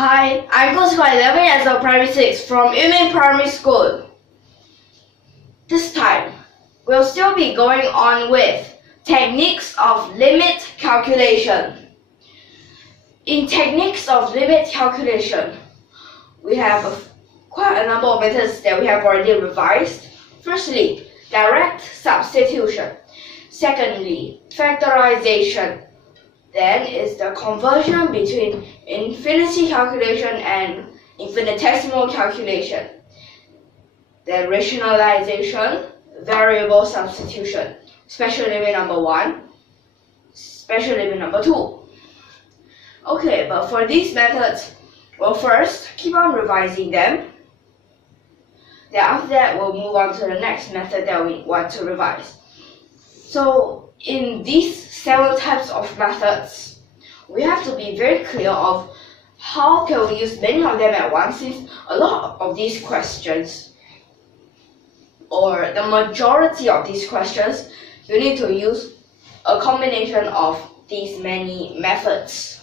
Hi, I'm Guo Cheng Guang, 11 years old, Primary 6 from YUMIN Primary School. This time, we'll still be going on with techniques of limit calculation. In techniques of limit calculation, we have quite a number of methods that we have already revised. Firstly, direct substitution. Secondly, factorization. Then is the conversion between infinity calculation and infinitesimal calculation. Then rationalization, variable substitution, special limit number 1, special limit number 2. Okay, but for these methods, we'll first keep on revising them. Then after that, we'll move on to the next method that we want to revise. So in these 7 types of methods, we have to be very clear of how can we use many of them at once, since a lot of these questions, or the majority of these questions, you need to use a combination of these many methods.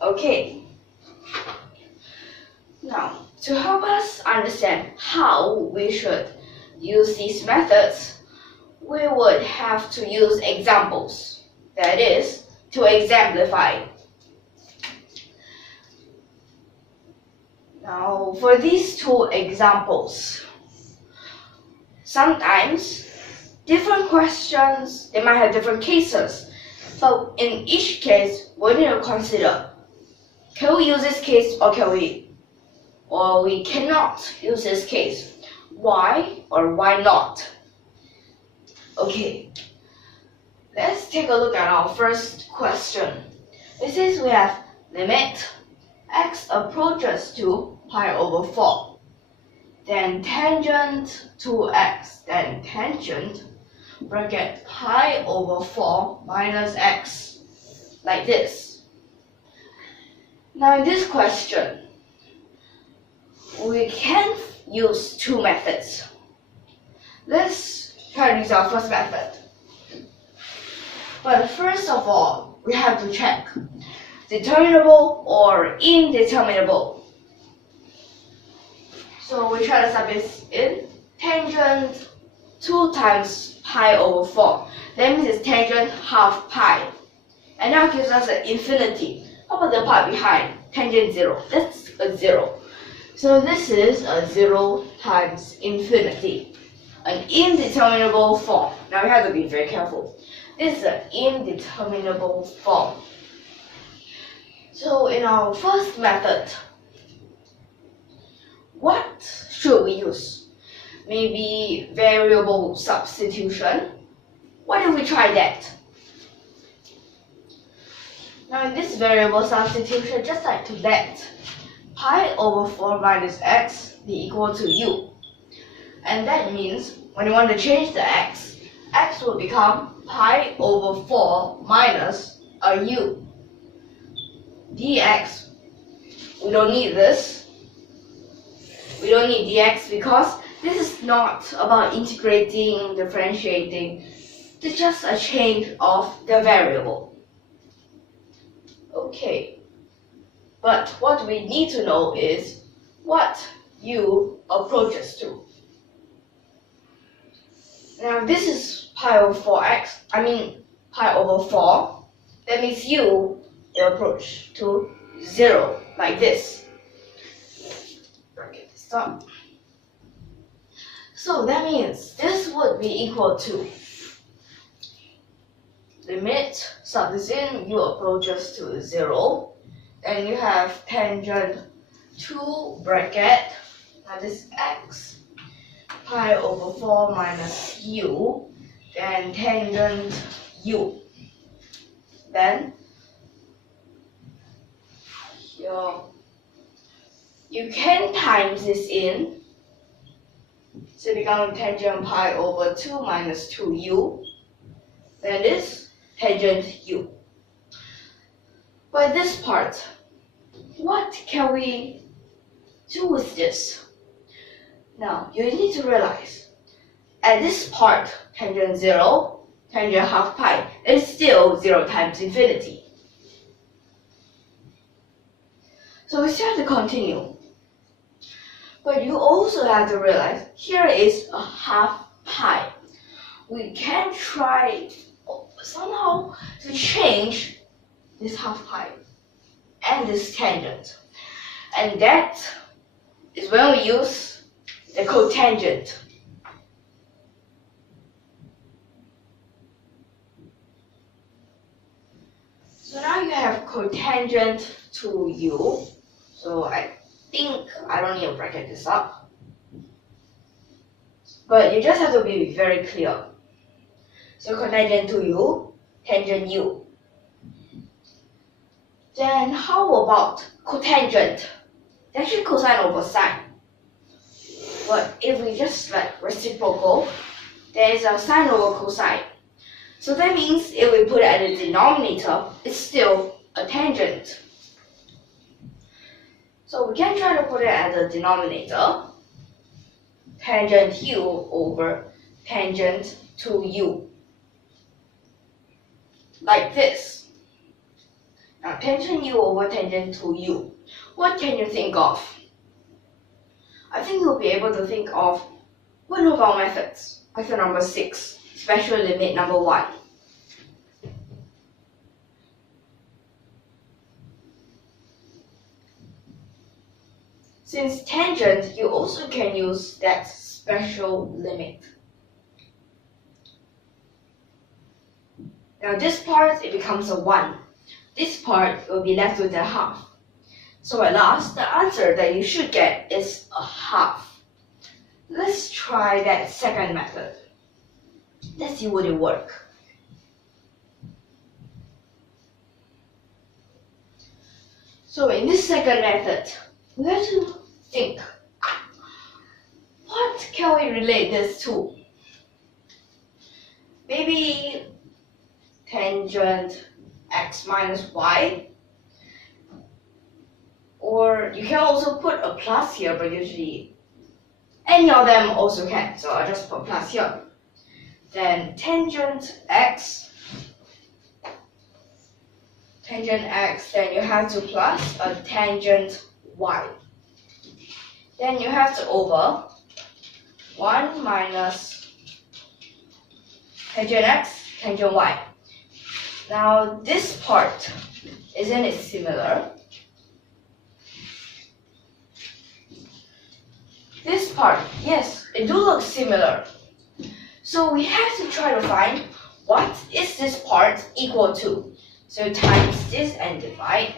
Okay. Now, to help us understand how we should use these methods, we would have to use examples, that is, to exemplify. Now, for these 2 examples, sometimes different questions, they might have different cases, but in each case, we need to consider, can we use this case or we cannot use this case? Why or why not? Okay, let's take a look at our first question. It says we have limit x approaches to pi over 4, then tangent to x, then tangent bracket pi over 4 minus x, like this. Now in this question, we can use 2 methods. Let's try to use our first method. But first of all, we have to check determinable or indeterminable. So we try to sub this in. Tangent 2 times pi over 4. That means it's tangent half pi. And now gives us an infinity. How about the part behind? Tangent 0. That's a 0. So this is a 0 times infinity. An indeterminable form. Now we have to be very careful. This is an indeterminable form. So in our first method, what should we use? Maybe variable substitution. What if we try that? Now in this variable substitution, just like to let pi over 4 minus x be equal to u. And that means when you want to change the x, x will become pi over 4 minus a u. dx, we don't need this. We don't need dx because this is not about integrating, differentiating. It's just a change of the variable. Okay. But what we need to know is what u approaches to. Now this is pi over pi over 4. That means u will approach to 0, like this. Bracket this up. So that means this would be equal to limit, sub this in, u approaches to 0. Then you have tangent 2 bracket, now this x, pi over 4 minus u, then tangent u. Then here you can times this in, so it becomes tangent pi over 2 minus 2u. Then this tangent u. But this part, what can we do with this? Now, you need to realize, at this part, tangent 0, tangent half pi, is still 0 times infinity. So we still have to continue. But you also have to realize here is a half pi. We can try somehow to change this half pi and this tangent. And that is when we use the cotangent. So now you have cotangent to u. So I think I don't need to bracket this up. But you just have to be very clear. So cotangent to u, tangent u. Then how about cotangent? It's actually cosine over sine. But if we just like reciprocal, there is a sine over cosine. So that means if we put it at the denominator, it's still a tangent. So we can try to put it at the denominator. Tangent u over tangent to u. Like this. Now tangent u over tangent to u. What can you think of? I think you'll be able to think of one of our methods. Method number 6. Special limit number 1. Since tangent, you also can use that special limit. Now this part, it becomes a 1. This part will be left with a half. So at last, the answer that you should get is a half. Let's try that second method. Let's see would it work. So in this second method, we have to think, what can we relate this to? Maybe tangent x minus y. Or you can also put a plus here, but usually any of them also can. So I'll just put plus here. Then tangent x, then you have to plus a tangent y. Then you have to over 1 minus tangent x, tangent y. Now this part, isn't it similar? This part, yes, it do look similar. So we have to try to find what is this part equal to. So times this and divide.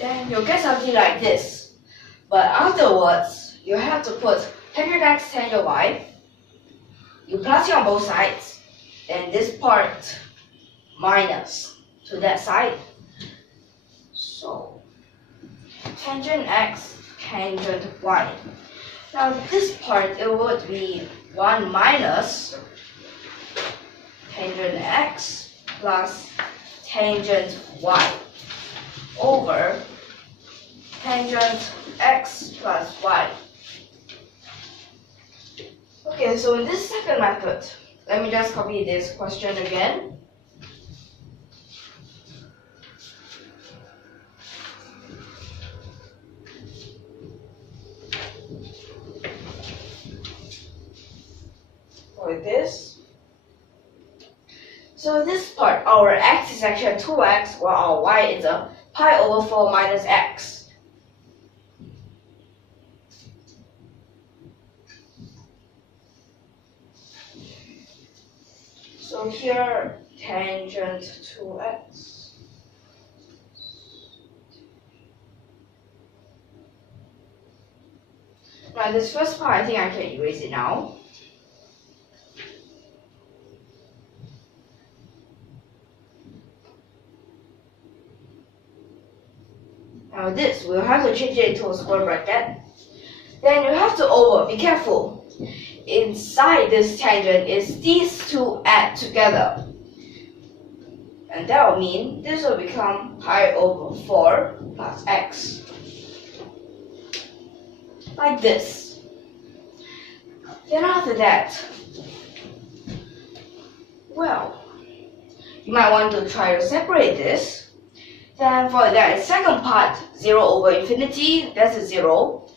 Then you'll get something like this. But afterwards, you have to put tangent x, tangent y. You plus it on both sides. Then this part minus to that side. So tangent x, tangent y. Now this part, it would be 1 minus tangent x plus tangent y over tangent x plus y. Okay, so in this second method, let me just copy this question again. For this. So this part, our x is actually 2x, while our y is a pi over 4 minus x. So here, tangent 2x. Now this first part, I think I can erase it now. Now this, we'll have to change it to a square bracket. Then you have to over, be careful. Inside this tangent is these two add together. And that will mean this will become pi over 4 plus x. Like this. Then after that, well, you might want to try to separate this. Then for that second part, 0 over infinity, that's a 0.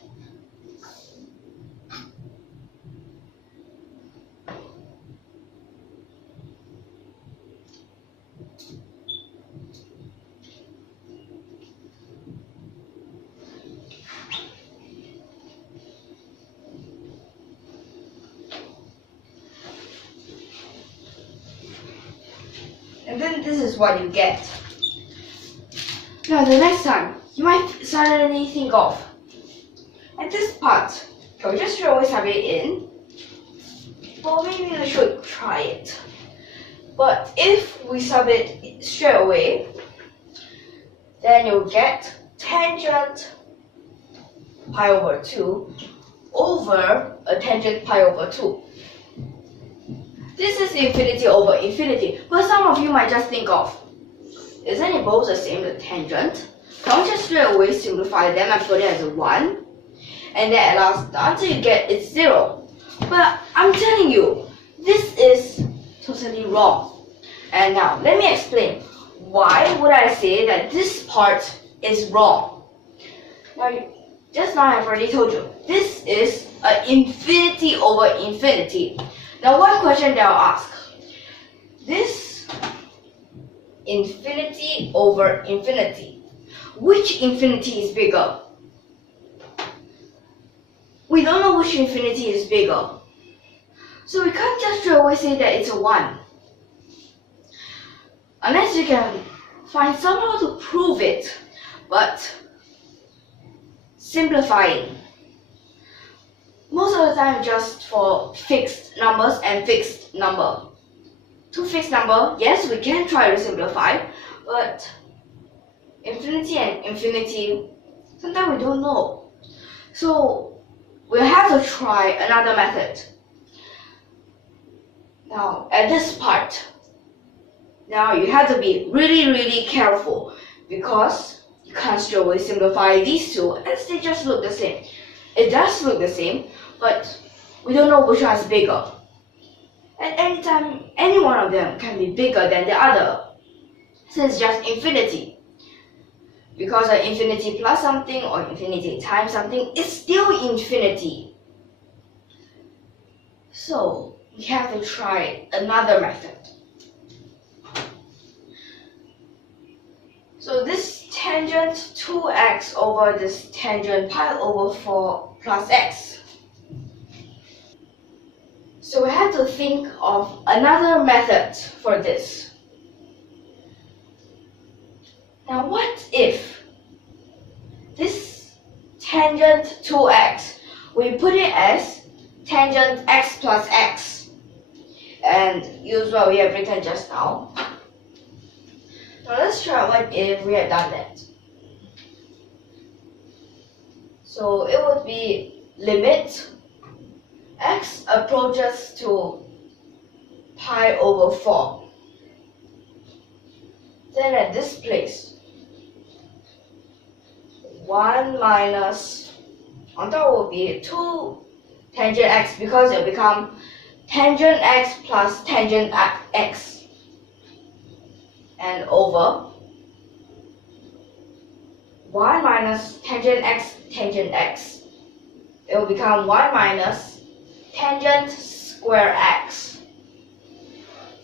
And then this is what you get. Now the next time, you might suddenly think of, at this part, can we just straight away sub it in? Well, maybe we should try it. But if we sub it straight away, then you'll get tangent pi over 2 over a tangent pi over 2. This is infinity over infinity, but some of you might just think of, isn't it both the same, the tangent? Can't we just straight away simplify them and put it as a 1? And then at last, the answer you get is 0. But I'm telling you, this is totally wrong. And now, let me explain. Why would I say that this part is wrong? Now, just now I've already told you, this is an infinity over infinity. Now one question that I'll ask, this infinity over infinity, which infinity is bigger? We don't know which infinity is bigger. So we can't just straight away say that it's a 1. Unless you can find somehow to prove it, but simplifying. Most of the time just for fixed numbers and fixed number. To fixed number, yes, we can try to simplify, but infinity and infinity, sometimes we don't know. So we'll have to try another method. Now at this part, now you have to be really careful because you can't straight away simplify these two as they just look the same. It does look the same, but we don't know which one is bigger. At any time, any one of them can be bigger than the other, since it's just infinity. Because of infinity plus something or infinity times something, it's still infinity. So we have to try another method. So this tangent 2x over this tangent pi over 4 plus x. So we have to think of another method for this. Now what if this tangent 2x, we put it as tangent x plus x and use what we have written just now. Now let's try what if we had done that. So it would be limit x approaches to pi over 4. Then at this place, 1 minus, on top will be 2 tangent x because it will become tangent x plus tangent x. And over 1 minus tangent x tangent x. It will become 1 minus tangent square x.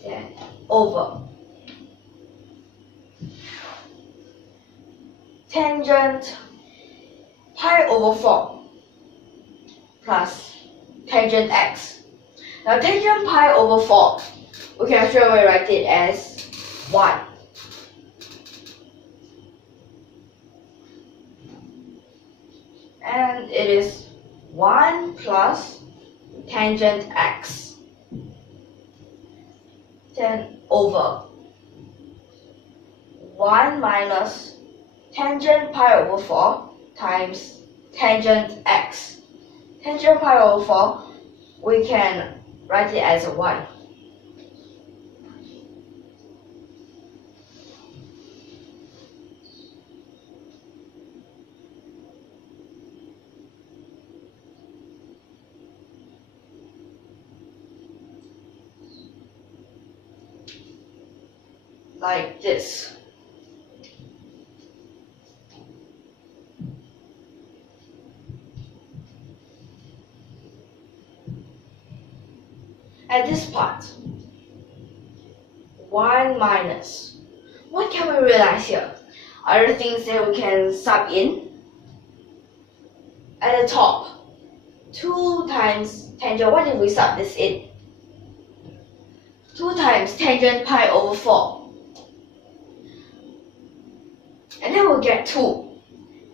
Then over tangent pi over 4 plus tangent x. Now tangent pi over 4, we can straight away write it as 1. And it is 1 plus tangent x. Then over 1 minus tangent pi over 4 times tangent x. Tangent pi over 4, we can write it as a 1. like this. At this part, 1 minus. What can we realize here? Are there things that we can sub in? At the top, 2 times tangent, what if we sub this in? 2 times tangent pi over 4. And then we'll get 2.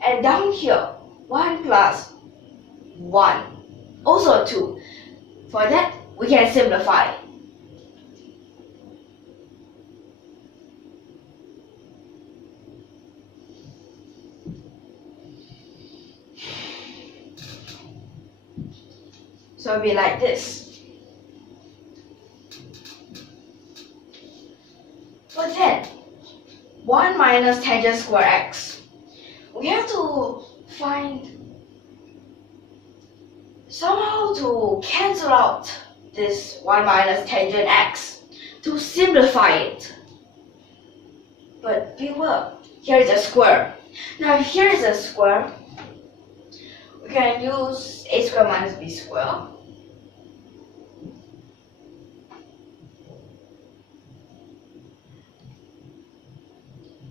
And down here, 1 plus 1, also 2. For that, we can simplify. So it'll be like this. But then, 1 minus tangent square x. We have to find somehow to cancel out this 1 minus tangent x to simplify it. But beware, here is a square. Now if here is a square, we can use a square minus b square.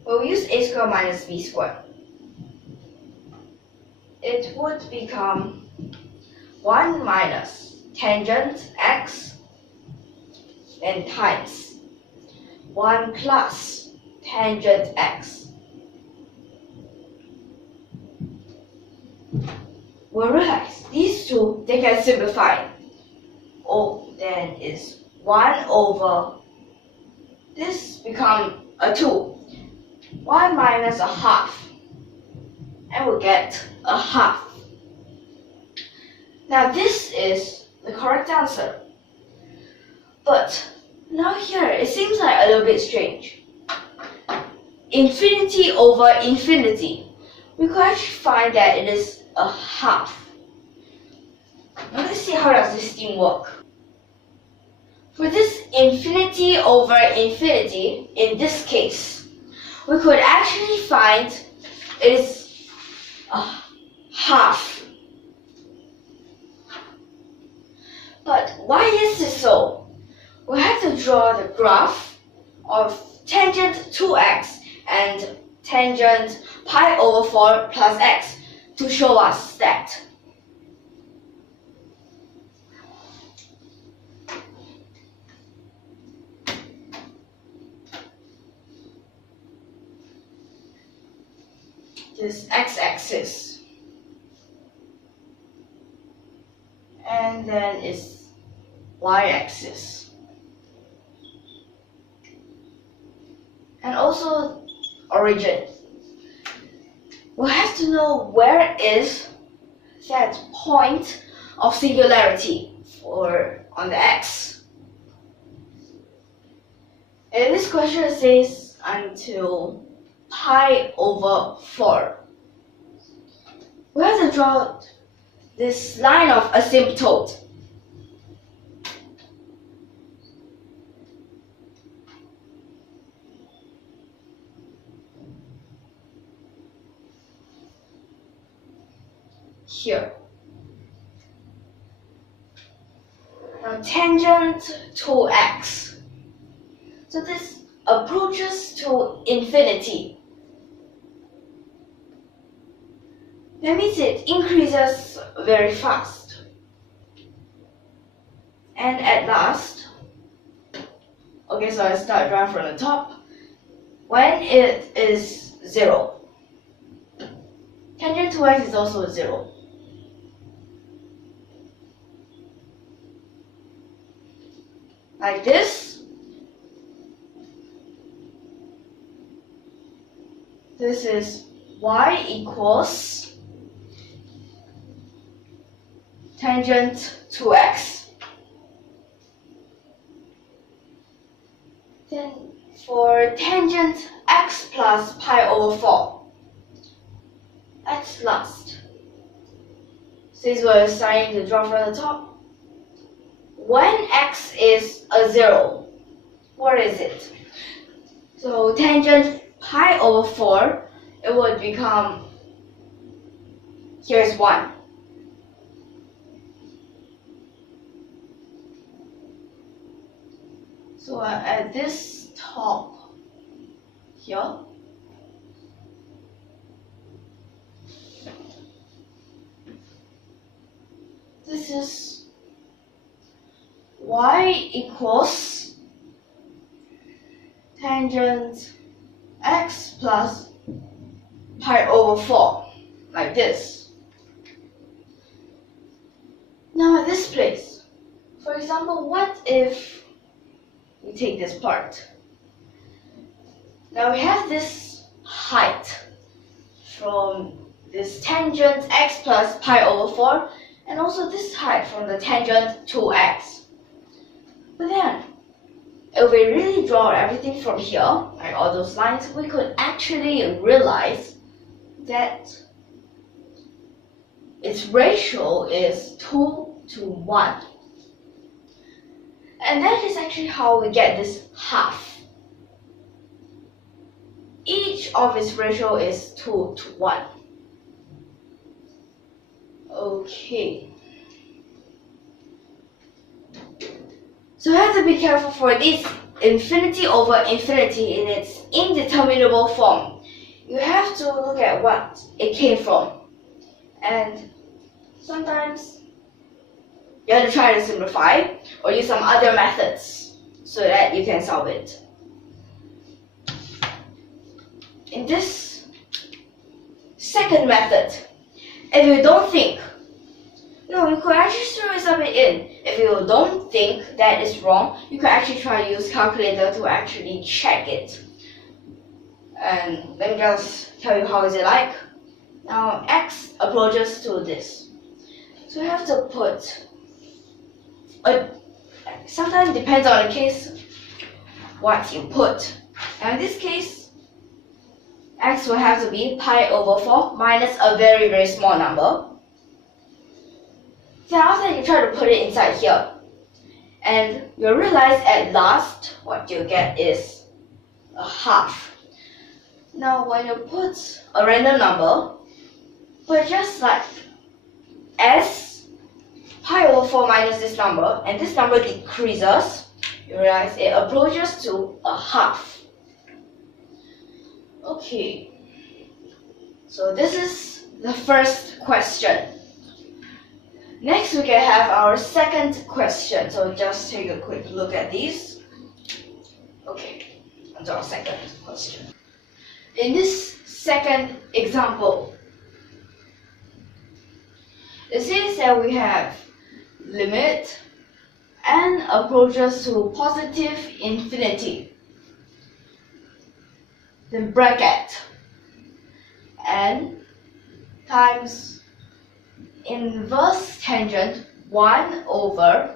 We'll use a square minus b square. It would become 1 minus tangent x and times 1 plus tangent x. We'll realize these two, they can simplify. Oh, then is 1 over, this become a 2. 1 minus a half, and we'll get a half. Now this is the correct answer. But now here, it seems like a little bit strange. Infinity over infinity. We could actually find that it is a half. Now let's see how does this thing work. For this infinity over infinity, in this case, we could actually find it is a half. But why is this so? We have to draw the graph of tangent 2x and tangent pi over 4 plus x to show us that. This x-axis, and then is y-axis, and also origin. We have to know where is that point of singularity for on the x. And this question says until pi over 4. We have to draw this line of asymptote. Here. Now tangent to x. So this approaches to infinity. That means it increases very fast. And at last, okay, so I start drawing from the top. When it is 0, tangent to x is also 0. Like this. This is y equals tangent to x. Then for tangent x plus pi over 4, at last, since we're starting to draw from the top, when x is a 0, what is it? So tangent pi over 4, it would become, here's 1. So at this top here, this is y equals tangent x plus pi over 4, like this. Now at this place, for example, what if we take this part? Now we have this height from this tangent x plus pi over 4, and also this height from the tangent 2x. But then, if we really draw everything from here, like all those lines, we could actually realize that its ratio is 2 to 1. And that is actually how we get this half. Each of its ratio is 2 to 1. Okay. So you have to be careful for this infinity over infinity in its indeterminable form. You have to look at what it came from. And sometimes you have to try to simplify or use some other methods so that you can solve it. In this second method, if you don't think, no, you could actually still sub it in. If you don't think that is wrong, you could actually try to use calculator to actually check it. And let me just tell you how is it like. Now x approaches to this. So you have to put, sometimes it depends on the case, what you put. Now in this case, x will have to be pi over 4 minus a very, very small number. Then after you try to put it inside here, and you'll realize at last what you get is a half. Now when you put a random number, but just like as pi over 4 minus this number, and this number decreases, you realize it approaches to a half. Okay, so this is the first question. Next, we can have our second question. So just take a quick look at these. Okay, onto our second question. In this second example, it says that we have limit n approaches to positive infinity. Then bracket n times inverse tangent 1 over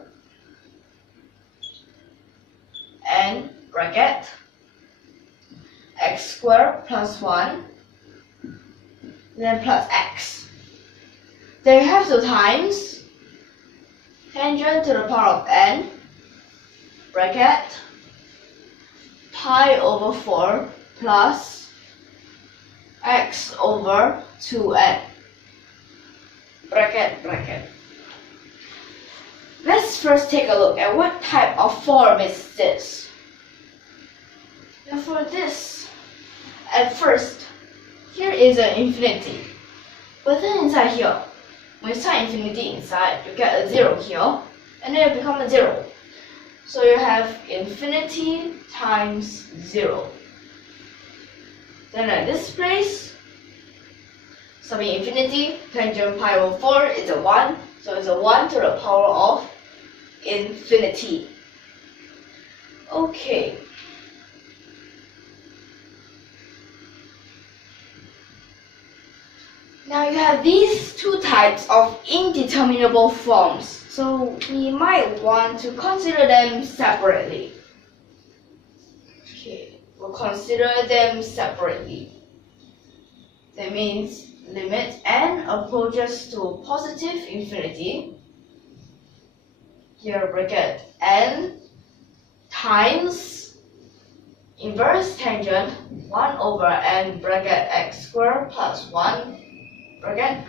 n bracket x squared plus 1, then plus x. Then you have to times tangent to the power of n bracket pi over 4 plus x over 2n. Bracket, bracket. Let's first take a look at what type of form is this. Now for this, at first, here is an infinity. But then inside here, when you type infinity inside, you get a 0 here, and then it becomes a 0. So you have infinity times 0. Then at this place, summing infinity, tangent pi over 4 is a 1, so it's a 1 to the power of infinity. Okay. Now you have these two types of indeterminable forms, so we might want to consider them separately. Okay, we'll consider them separately. That means limit n approaches to positive infinity. Here bracket n times inverse tangent 1 over n bracket x squared plus 1 bracket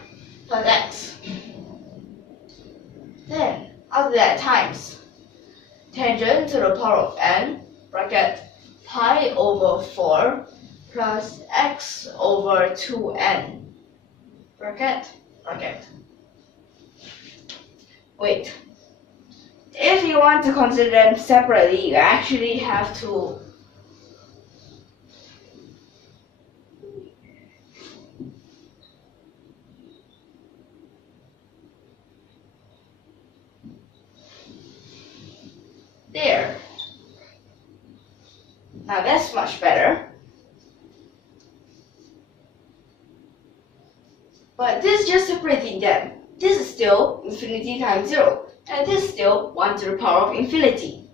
plus x. Then after that times tangent to the power of n bracket pi over 4 plus x over 2n bracket. Wait. If you want to consider them separately, you actually have to there. Now that's much better. But this is just separating them. This is still infinity times 0, and this is still 1 to the power of infinity.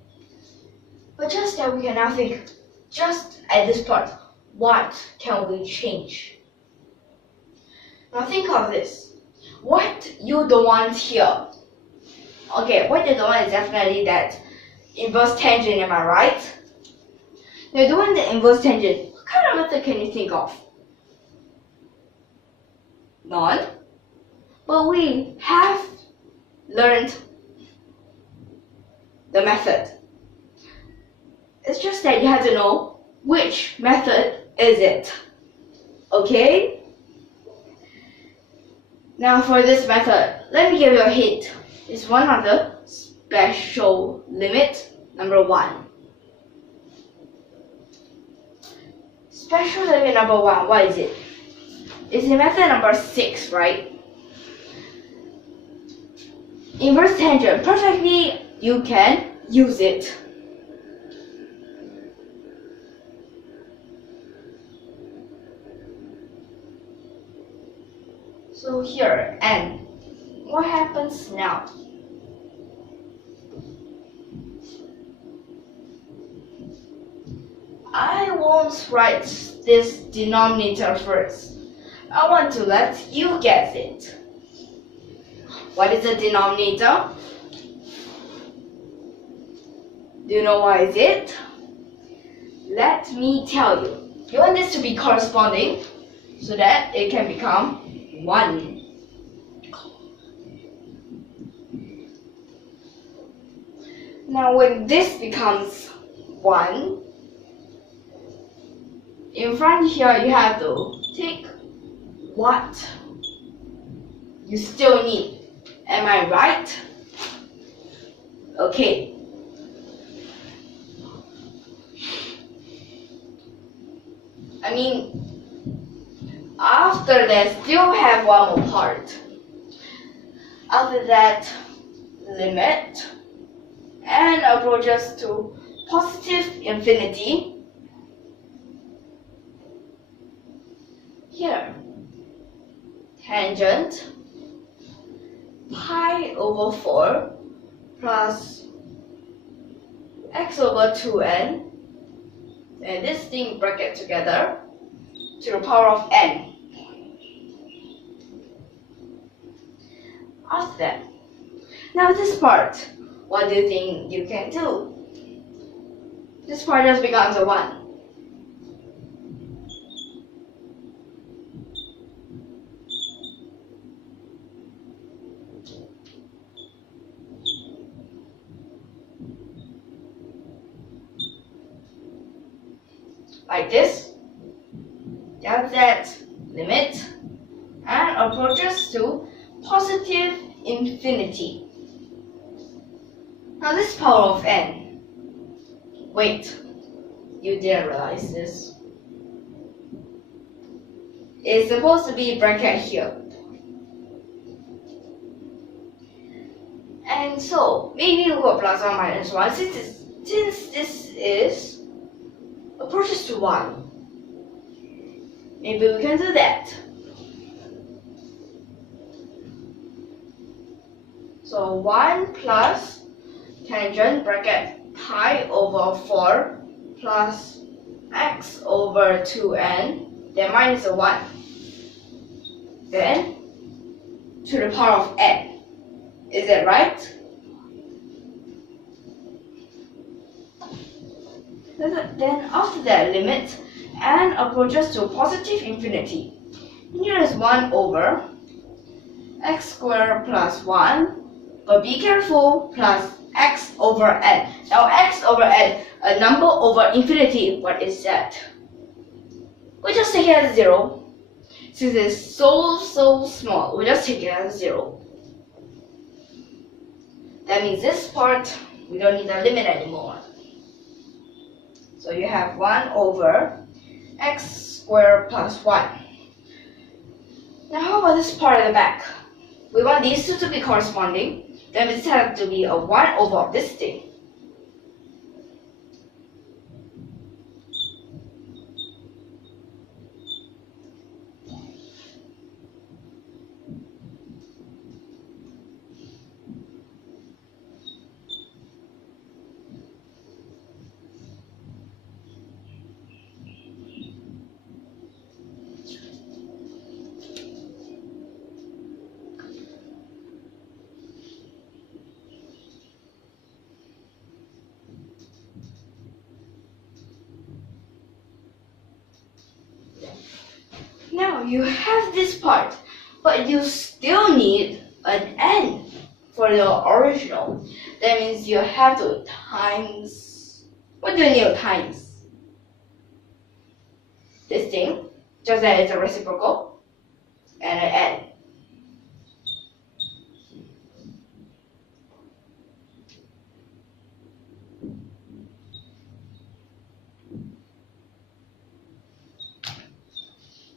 But just that we can now think, just at this part, what can we change? Now think of this. What you don't want here. Okay, what you don't want is definitely that inverse tangent, am I right? Now doing the inverse tangent, what kind of method can you think of? None. But we have learned the method. It's just that you have to know which method is it. Okay? Now for this method, let me give you a hint. It's one of the special limit number 1. Special limit number 1, what is it? It's in method number 6, right? Inverse tangent, perfectly you can use it. So here, n. What happens now? I won't write this denominator first. I want to let you guess it. What is the denominator? Do you know what is it? Let me tell you. You want this to be corresponding so that it can become 1. Now when this becomes 1, in front here you have to take what you still need. Am I right? Okay. I mean, after that, still have one more part. After that, limit and approaches to positive infinity. Here, tangent pi over 4 plus x over 2n, and this thing bracket together to the power of n. After that, now this part, what do you think you can do? This part just becomes a 1. Like this. Down that limit and approaches to positive infinity. Now this power of n. Wait, you didn't realize this. It's supposed to be bracket here. And so maybe we'll go plus or minus 1 since this is approaches to 1. Maybe we can do that. So 1 plus tangent bracket pi over 4 plus x over 2n, then minus a 1. Then to the power of n. Is that right? Then after that, limit n approaches to positive infinity. Here is 1 over x squared plus 1, but be careful, plus x over n. Now x over n, a number over infinity, what is that? We just take it as 0. Since it's so small, we just take it as 0. That means this part, we don't need a limit anymore. So you have 1 over x squared plus 1. Now how about this part at the back? We want these two to be corresponding. Then it has to be a 1 over this thing. Now you have this part, but you still need an n for the original. That means you have to times. What do you need to times? This thing, just that it's a reciprocal, and an n.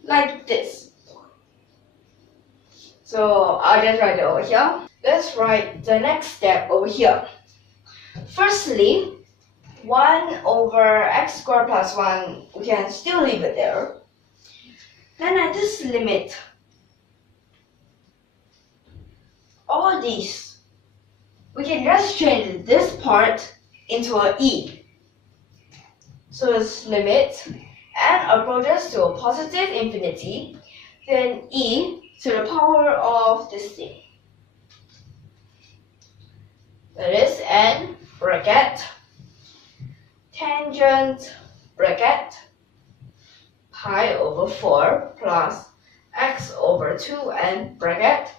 Like this. So I'll just write it over here. Let's write the next step over here. Firstly, 1 over x squared plus 1, we can still leave it there. Then I just limit all these. We can just change this part into an e. So it's limit n approaches to a positive infinity, then e to the power of this thing. That is n bracket tangent bracket pi over 4 plus x over 2n bracket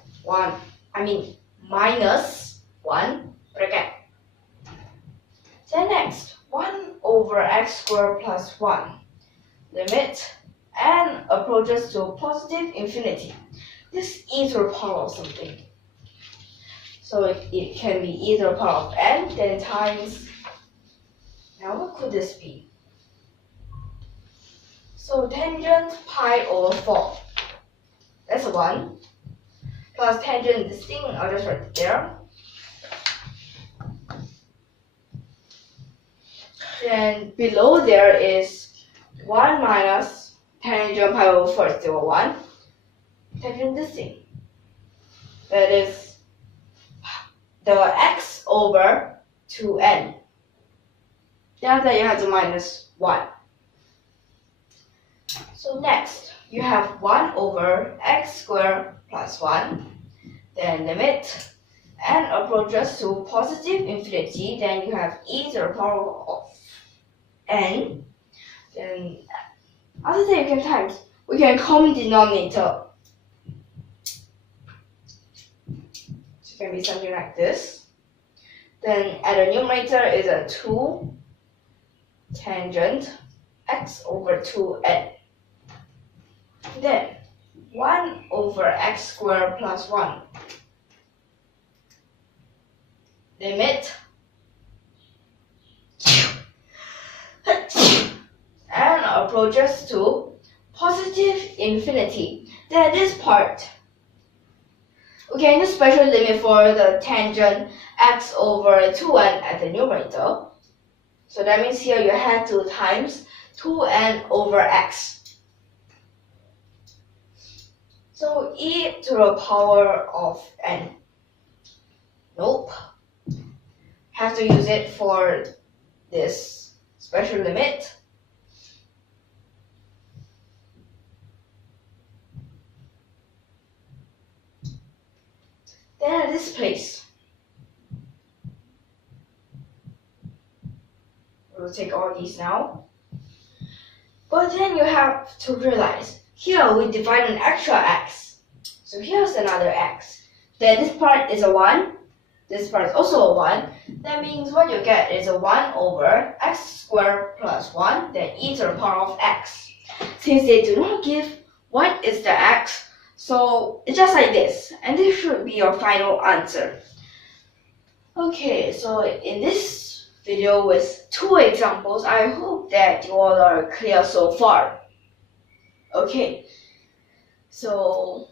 minus 1 bracket. Then next, 1 over x squared plus 1. Limit n approaches to positive infinity. This e to the power of something. So it can be e to the power of n, then times. Now what could this be? So tangent pi over 4. That's a 1. Plus tangent this thing, I'll just write it there. Then below there is 1 minus tangent pi over 4 is still 1. Tangent this thing. That is the x over 2n. Then after that you have to minus 1. So next, you have 1 over x squared plus 1. Then limit n approaches to positive infinity. Then you have e to the power of n. Then after that you can times. We can common denominator. So it can be something like this. Then at the numerator is a 2 tangent x over 2n. Then 1 over x squared plus 1. Limit and approaches to positive infinity. Then this part, we can use special limit for the tangent x over 2n at the numerator. So that means here you have to times 2n over x. So e to the power of n. Nope. Have to use it for this special limit. Then at this place, we'll take all these now. But then you have to realize, here we divide an extra x. So here's another x. Then this part is a 1. This part is also a 1. That means what you get is a 1 over x squared plus 1, then e to the power of x. Since they do not give what is the x, so it's just like this. And this should be your final answer. Okay, so in this video with 2 examples, I hope that you all are clear so far. Okay, so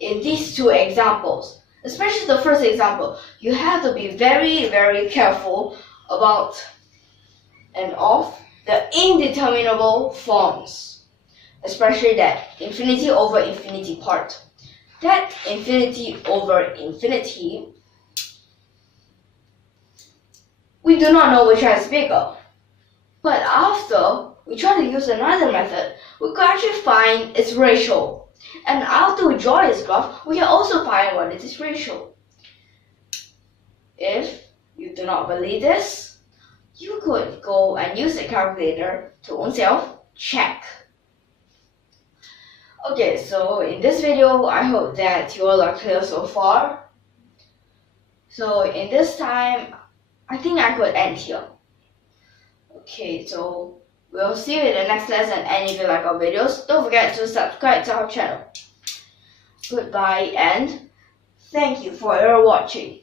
in these 2 examples, especially the first example, you have to be very, very careful about and of the indeterminable forms, especially that infinity over infinity part. That infinity over infinity, we do not know which is bigger. But after we try to use another method, we can actually find its ratio. And after we draw this graph, we can also find what is its ratio. If you do not believe this, you could go and use a calculator to ownself check. Okay, so in this video, I hope that you all are clear so far. So in this time, I think I could end here. Okay, so we'll see you in the next lesson, and if you like our videos, don't forget to subscribe to our channel. Goodbye and thank you for your watching.